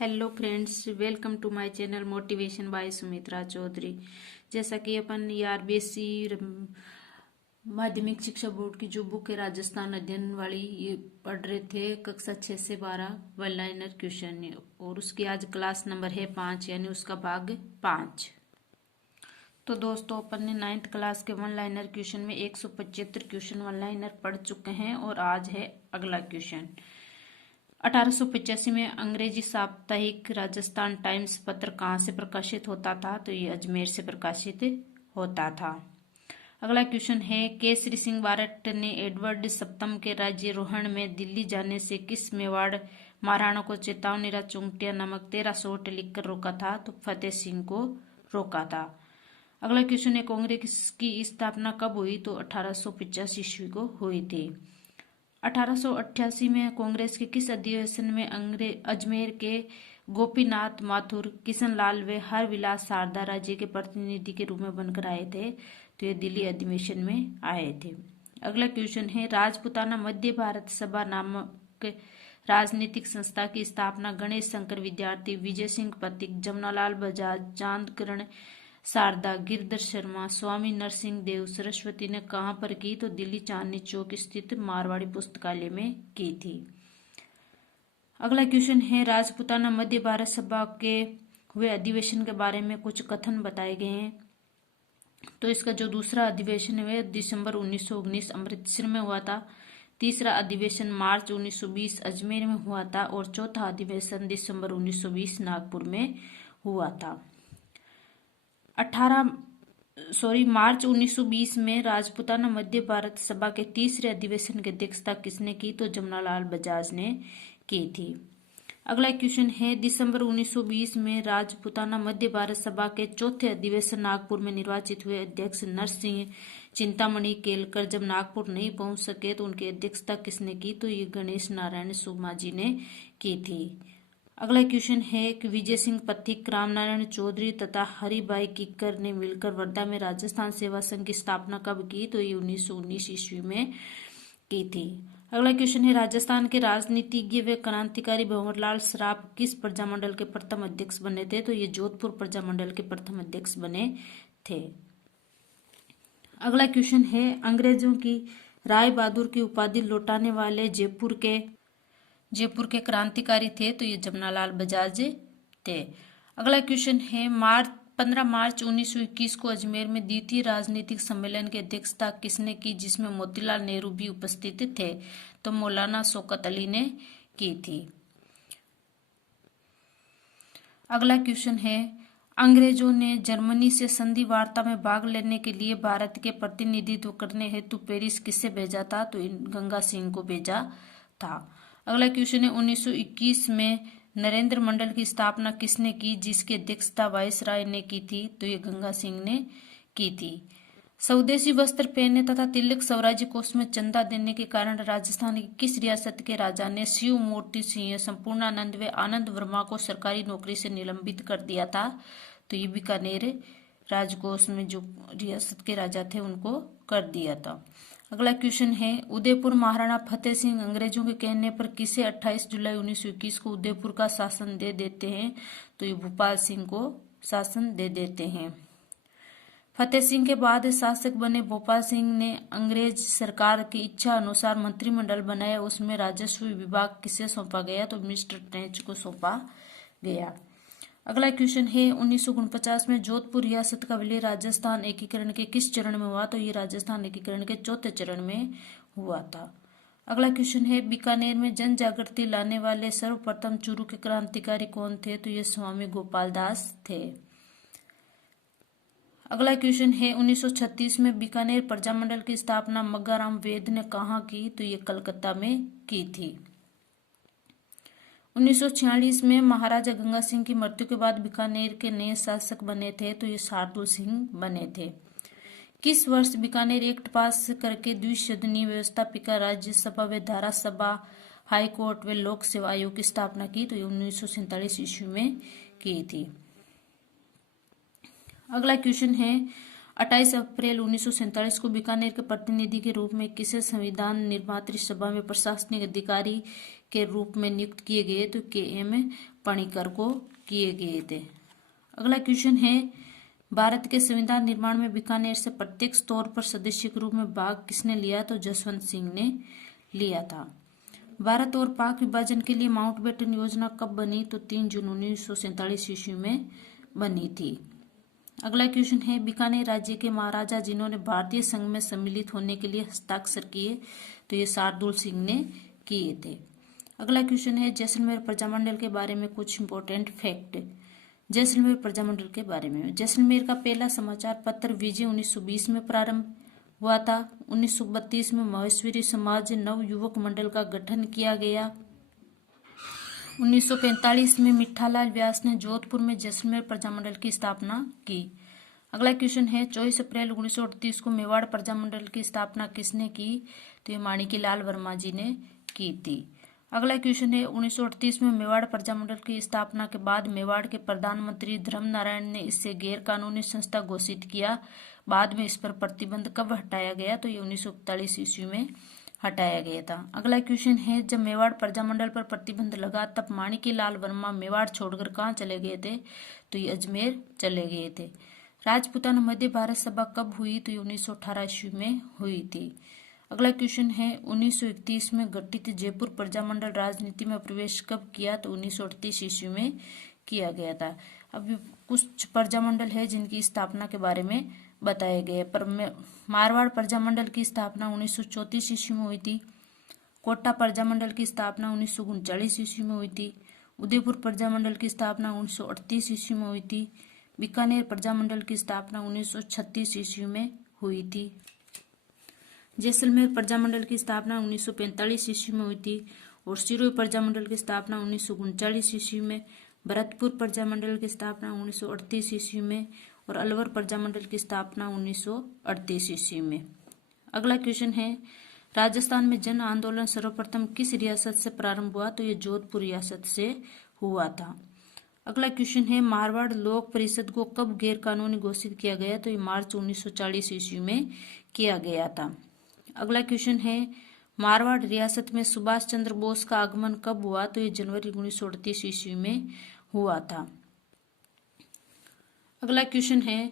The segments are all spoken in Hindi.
Hello friends, welcome to my channel motivation by Sumitra Chaudhary. जैसा कि अपन ये आरबीएससी माध्यमिक शिक्षा बोर्ड की जो बुक है राजस्थान अध्ययन वाली ये पढ़ रहे थे कक्षा 6 से 12 वन लाइनर क्वेश्चन, और उसकी आज क्लास नंबर है 5 यानी उसका भाग 5। तो दोस्तों अपन ने 9th क्लास के वन लाइनर क्वेश्चन में 175 क्वेश्चन वन लाइनर पढ़ चुके हैं और आज है अगला क्वेश्चन। 1885 में अंग्रेजी साप्ताहिक राजस्थान टाइम्स पत्र कहाँ से प्रकाशित होता था? तो ये अजमेर से प्रकाशित होता था। अगला क्वेश्चन है, केसरी सिंह बारट ने एडवर्ड सप्तम के राज्यारोहण में दिल्ली जाने से किस मेवाड़ महाराणा को चेतावनी चुंगटिया नामक 13 सोट लिखकर रोका था? तो फतेह सिंह को रोका था। अगला क्वेश्चन है, कांग्रेस की स्थापना कब हुई? तो 1885 ईस्वी को हुई थी। 1888 में कांग्रेस के किस अधिवेशन में अजमेर के गोपीनाथ माथुर, किशन लाल व हरविलास शारदा राज्य के प्रतिनिधि के रूप में बनकर आए थे? तो ये दिल्ली अधिवेशन में आए थे। अगला क्वेश्चन है, राजपुताना मध्य भारत सभा नामक राजनीतिक संस्था की स्थापना गणेश शंकर विद्यार्थी, विजय सिंह पथिक, जमनालाल बजाज, चांद किरण शारदा, गिरधर शर्मा, स्वामी नरसिंह देव सरस्वती ने कहां पर की? तो दिल्ली चांदनी चौक स्थित मारवाड़ी पुस्तकालय में की थी। अगला क्वेश्चन है, राजपुताना मध्य भारत सभा के हुए अधिवेशन के बारे में कुछ कथन बताए गए हैं। तो इसका जो दूसरा अधिवेशन है दिसंबर 1919 अमृतसर में हुआ था, तीसरा अधिवेशन मार्च 1920 अजमेर में हुआ था और चौथा अधिवेशन दिसंबर 1920 नागपुर में हुआ था। मार्च 1920 में राजपुताना मध्य भारत सभा के तीसरे अधिवेशन की अध्यक्षता किसने की? तो जमनालाल बजाज ने की थी। अगला क्वेश्चन है, दिसंबर 1920 में राजपुताना मध्य भारत सभा के चौथे अधिवेशन नागपुर में निर्वाचित हुए अध्यक्ष नरसिंह चिंतामणि केलकर जब नागपुर नहीं पहुंच सके तो उनकी अध्यक्षता किसने की? तो ये गणेश नारायण सुमा जी ने की थी। अगला क्वेश्चन है कि विजय सिंह पथिक, रामनारायण चौधरी तथा हरिभाई किक्कर ने मिलकर वर्धा में राजस्थान सेवा संघ की स्थापना कब की? तो ये 1919 ईस्वी में की थी। अगला क्वेश्चन है, राजस्थान के राजनीतिज्ञ व क्रांतिकारी भंवरलाल सराफ किस प्रजामंडल के प्रथम अध्यक्ष बने थे? तो ये जोधपुर प्रजामंडल के प्रथम अध्यक्ष बने थे। अगला क्वेश्चन है, अंग्रेजों की राय बहादुर की उपाधि लौटाने वाले जयपुर के क्रांतिकारी थे? तो ये जमनालाल बजाज थे। अगला क्वेश्चन है, 15 मार्च 1921 को अजमेर में द्वितीय राजनीतिक सम्मेलन की अध्यक्षता किसने की जिसमें मोतीलाल नेहरू भी उपस्थित थे? तो मौलाना शौकत अली ने की थी। अगला क्वेश्चन है, अंग्रेजों ने जर्मनी से संधि वार्ता में भाग लेने के लिए भारत के प्रतिनिधित्व करने हेतु पेरिस किससे भेजा था? तो गंगा सिंह को भेजा था। अगला क्वेश्चन है, 1921 में नरेंद्र मंडल की स्थापना किसने की जिसकी अध्यक्षता वायसराय ने की थी? तो ये गंगा सिंह ने की थी। स्वदेशी वस्त्र पहनने तथा तिलक स्वराज्य कोष में चंदा देने के कारण राजस्थान की किस रियासत के राजा ने शिव मूर्ति सिंह, संपूर्णानंद व आनंद वर्मा को सरकारी नौकरी से निलंबित कर दिया था? तो ये बीकानेर राजकोष में जो रियासत के राजा थे उनको कर दिया था। अगला क्वेश्चन है, उदयपुर महाराणा फतेह सिंह अंग्रेजों के कहने पर किसे 28 जुलाई 1921 को उदयपुर का शासन दे देते हैं? तो ये भोपाल सिंह को शासन दे देते हैं। फतेह सिंह के बाद शासक बने भोपाल सिंह ने अंग्रेज सरकार की इच्छा अनुसार मंत्रिमंडल बनाया, उसमें राजस्व विभाग किसे सौंपा गया? तो मिस्टर ट्रेंच को सौंपा गया। अगला क्वेश्चन है, 1949 में जोधपुर रियासत का विलय राजस्थान एकीकरण के किस चरण में हुआ? तो ये राजस्थान एकीकरण के चौथे चरण में हुआ था। अगला क्वेश्चन है, बीकानेर में जन जागृति लाने वाले सर्वप्रथम चूरू के क्रांतिकारी कौन थे? तो ये स्वामी गोपाल दास थे। अगला क्वेश्चन है, 1936 में बीकानेर प्रजामंडल की स्थापना मग्गाराम वेद ने कहाँ की? तो ये कलकत्ता में की थी। 1946 में महाराजा गंगा सिंह की मृत्यु के बाद बीकानेर के नए शासक बने थे? तो ये शार्दुल सिंह बने थे। किस वर्ष बीकानेर एक्ट पास करके द्विसदनीय व्यवस्थापिका राज्यसभा व धारासभा, हाईकोर्ट व लोक सेवा आयोग की स्थापना की? तो ये 1947 ईस्वी में की थी। अगला क्वेश्चन है, 28 अप्रैल 1947 को बीकानेर के प्रतिनिधि के रूप में किसे संविधान निर्मात्री सभा में प्रशासनिक अधिकारी के रूप में नियुक्त किए गए? तो KM पणिकर को किए गए थे। अगला क्वेश्चन है, भारत के संविधान निर्माण में बीकानेर से प्रत्यक्ष तौर पर सदस्य के रूप में भाग किसने लिया? तो जसवंत सिंह ने लिया था। भारत और पाक विभाजन के लिए माउंटबेटन योजना कब बनी? तो 3 जून 1947 ईस्वी में बनी थी। अगला क्वेश्चन है, बीकानेर राज्य के महाराजा जिन्होंने भारतीय संघ में सम्मिलित होने के लिए हस्ताक्षर किए? तो ये शार्दुल सिंह ने किए थे। अगला क्वेश्चन है, जैसलमेर प्रजामंडल के बारे में कुछ इंपॉर्टेंट फैक्ट। जैसलमेर प्रजामंडल के बारे में, जैसलमेर का पहला समाचार पत्र विजय 1920 में प्रारंभ हुआ था। 1932 में महेश्वरी समाज नव युवक मंडल का गठन किया गया। 1945 में मिठालाल व्यास ने जोधपुर में जैसलमेर प्रजामंडल की स्थापना की। अगला क्वेश्चन है, 24 अप्रैल 1938 को मेवाड़ प्रजामंडल की स्थापना किसने की? तो ये माणिक्यलाल वर्मा जी ने की थी। अगला क्वेश्चन है, 1938 में मेवाड़ प्रजामंडल की स्थापना के बाद मेवाड़ के प्रधानमंत्री धर्म नारायण ने इसे गैर कानूनी संस्था घोषित किया। बाद में इस पर प्रतिबंध कब हटाया गया? तो ये 1941 ईस्वी में हटाया गया था। अगला क्वेश्चन है, जब मेवाड़ प्रजामंडल पर प्रतिबंध लगा तब माणिक्यलाल वर्मा मेवाड़ छोड़कर कहाँ चले गए थे? तो ये अजमेर चले गए थे। राजपूताना मध्य भारत सभा कब हुई? तो ये 1918 ईस्वी में हुई थी। अगला क्वेश्चन है, 1931 में गठित जयपुर प्रजामंडल राजनीति में प्रवेश कब किया? तो 1938 ईस्वी में किया गया था। अब कुछ प्रजामंडल है जिनकी स्थापना के बारे में बताए गए। पर मारवाड़ प्रजामंडल की स्थापना 1934 ईस्वी में हुई थी। कोटा प्रजामंडल की स्थापना 1939 ईस्वी में हुई थी। उदयपुर प्रजामंडल की स्थापना 1938 ईस्वी में हुई थी। बीकानेर प्रजामंडल की स्थापना 1936 ईस्वी में हुई थी। जैसलमेर प्रजामंडल की स्थापना 1945 ईस्वी में हुई थी और सिरोही प्रजामंडल की स्थापना 1939 ईस्वी में। भरतपुर प्रजामंडल की स्थापना 1938 ईस्वी में और अलवर प्रजामंडल की स्थापना 1938 ईस्वी में। अगला क्वेश्चन है, राजस्थान में जन आंदोलन सर्वप्रथम किस रियासत से प्रारंभ हुआ? तो ये जोधपुर रियासत से हुआ था। अगला क्वेश्चन है, मारवाड़ लोक परिषद को कब गैर कानूनी घोषित किया गया? तो ये मार्च 1940 ईस्वी में किया गया था। अगला क्वेश्चन है, मारवाड़ रियासत में सुभाष चंद्र बोस का आगमन कब हुआ? तो ये जनवरी 1938 ईस्वी में हुआ था। अगला क्वेश्चन है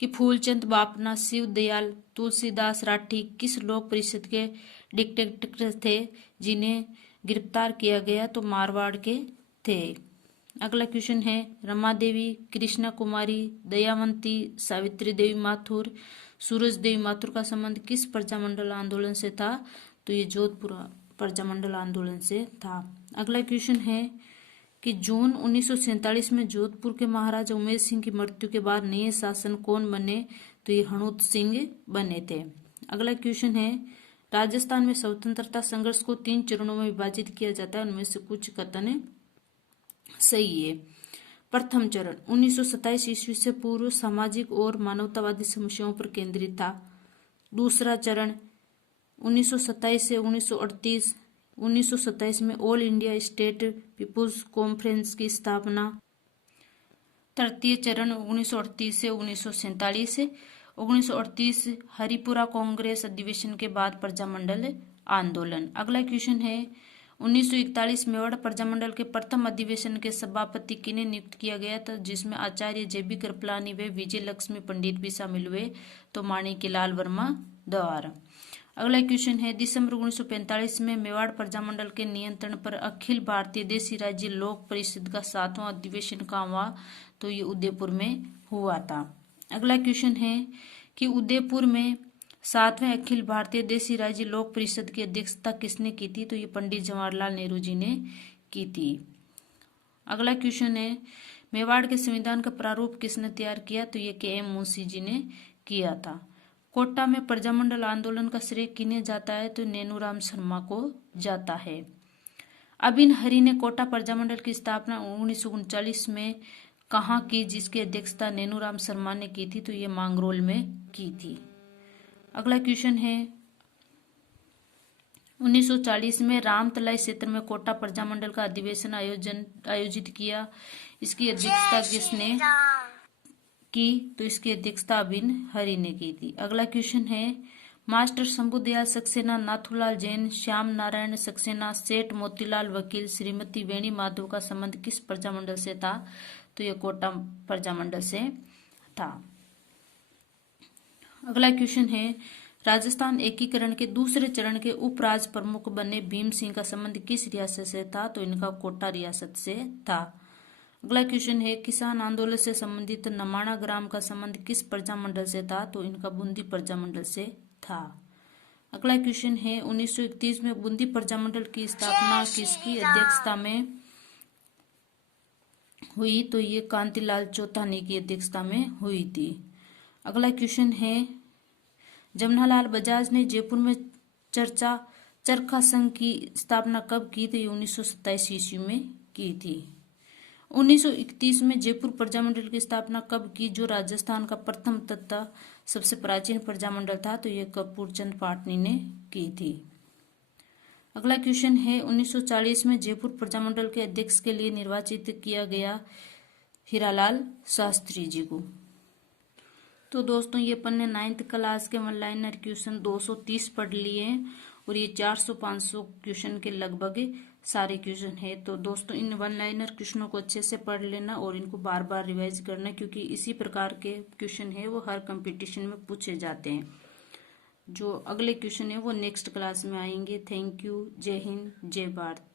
कि फूलचंद बापना, शिव दयाल, तुलसीदास राठी किस लोक परिषद के डिक्टेटर थे जिन्हें गिरफ्तार किया गया? तो मारवाड़ के थे। अगला क्वेश्चन है, रमा देवी, कृष्णा कुमारी, दयावंती, सावित्री देवी माथुर, सूरज देवी माथुर का संबंध किस प्रजामंडल आंदोलन से था? तो ये जोधपुर प्रजामंडल आंदोलन से था। अगला क्वेश्चन है कि जून 1947 में जोधपुर के महाराजा उमेर सिंह की मृत्यु के बाद नए शासन कौन बने? तो ये हणूत सिंह बने थे। अगला क्वेश्चन है, राजस्थान में स्वतंत्रता संघर्ष को 3 चरणों में विभाजित किया जाता है, उनमें से कुछ कथन सही है। प्रथम चरण 1927 ईस्वी से पूर्व सामाजिक और मानवतावादी समस्याओं पर केंद्रित था। दूसरा चरण 1927 से 1938, 1927 में all India state people's conference की स्थापना। तृतीय चरण 1938 से 1947, 1938 हरिपुरा कांग्रेस अधिवेशन के बाद प्रजामंडल आंदोलन। अगला क्वेश्चन है, 1941 मेवाड़ प्रजामंडल के प्रथम अधिवेशन के सभापति किन्हें नियुक्त किया गया था? जिसमें आचार्य JB कृपलानी व विजय लक्ष्मी पंडित भी शामिल हुए। तो माणिक्यलाल वर्मा द्वारा। अगला क्वेश्चन है, दिसंबर 1945 में मेवाड़ प्रजामंडल के नियंत्रण पर अखिल भारतीय देशी राज्य लोक परिषद का 7वां अधिवेशन कहाँ हुआ? तो ये उदयपुर में हुआ था। अगला क्वेश्चन है कि उदयपुर में 7वें अखिल भारतीय देशी राज्य लोक परिषद की अध्यक्षता किसने की थी? तो ये पंडित जवाहरलाल नेहरू जी ने की थी। अगला क्वेश्चन है, मेवाड़ के संविधान का प्रारूप किसने तैयार किया? तो ये KM मुंशी जी ने किया था। कोटा में प्रजामंडल आंदोलन का श्रेय किन्हें जाता है? तो नैनूराम शर्मा को जाता है। अबिन हरि ने कोटा प्रजामंडल की स्थापना 1939 में कहाँ की, जिसकी अध्यक्षता नैनूराम शर्मा ने की थी? तो ये मांगरोल में की थी। अगला क्वेश्चन है, 1940 में रामतलाई क्षेत्र में कोटा प्रजामंडल का अधिवेशन आयोजित किया। इसकी अध्यक्षता किसने की, तो इसकी अध्यक्षता बिन हरि ने की थी। अगला क्वेश्चन है मास्टर शंभुदयाल सक्सेना, नाथूलाल जैन, श्याम नारायण सक्सेना, सेठ मोतीलाल वकील, श्रीमती वेणी माधव का संबंध किस प्रजामंडल से था? तो यह कोटा प्रजामंडल से था। अगला क्वेश्चन है राजस्थान एकीकरण के दूसरे चरण के उपराज प्रमुख बने भीम सिंह का संबंध किस रियासत से था? तो इनका कोटा रियासत से था। अगला क्वेश्चन है किसान आंदोलन से संबंधित नमाणा ग्राम का संबंध किस प्रजामंडल से था? तो इनका बूंदी प्रजामंडल से था। अगला क्वेश्चन है 1931 में बूंदी प्रजामंडल की स्थापना किसकी अध्यक्षता में हुई? तो ये कांतिलाल चौथानी की अध्यक्षता में हुई थी। अगला क्वेश्चन है जमनालाल बजाज ने जयपुर में चरखा संघ की स्थापना कब की? तो ये 1927 ईस्वी में की थी। 1931 में जयपुर प्रजामंडल की स्थापना कब की, जो राजस्थान का प्रथम तथा सबसे प्राचीन प्रजामंडल था? तो ये कपूरचंद पाटनी ने की थी। अगला क्वेश्चन है 1940 में जयपुर प्रजामंडल के अध्यक्ष के लिए निर्वाचित किया गया हीरालाल शास्त्री जी को। तो दोस्तों ये अपन ने 9th क्लास के वन लाइनर क्वेश्चन 230 पढ़ लिए हैं और ये 400-500 क्वेश्चन के लगभग सारे क्वेश्चन है। तो दोस्तों इन वन लाइनर क्वेश्चनों को अच्छे से पढ़ लेना और इनको बार बार रिवाइज करना, क्योंकि इसी प्रकार के क्वेश्चन है वो हर कंपटीशन में पूछे जाते हैं। जो अगले क्वेश्चन है वो नेक्स्ट क्लास में आएंगे। Thank you. जय हिंद, जय भारत।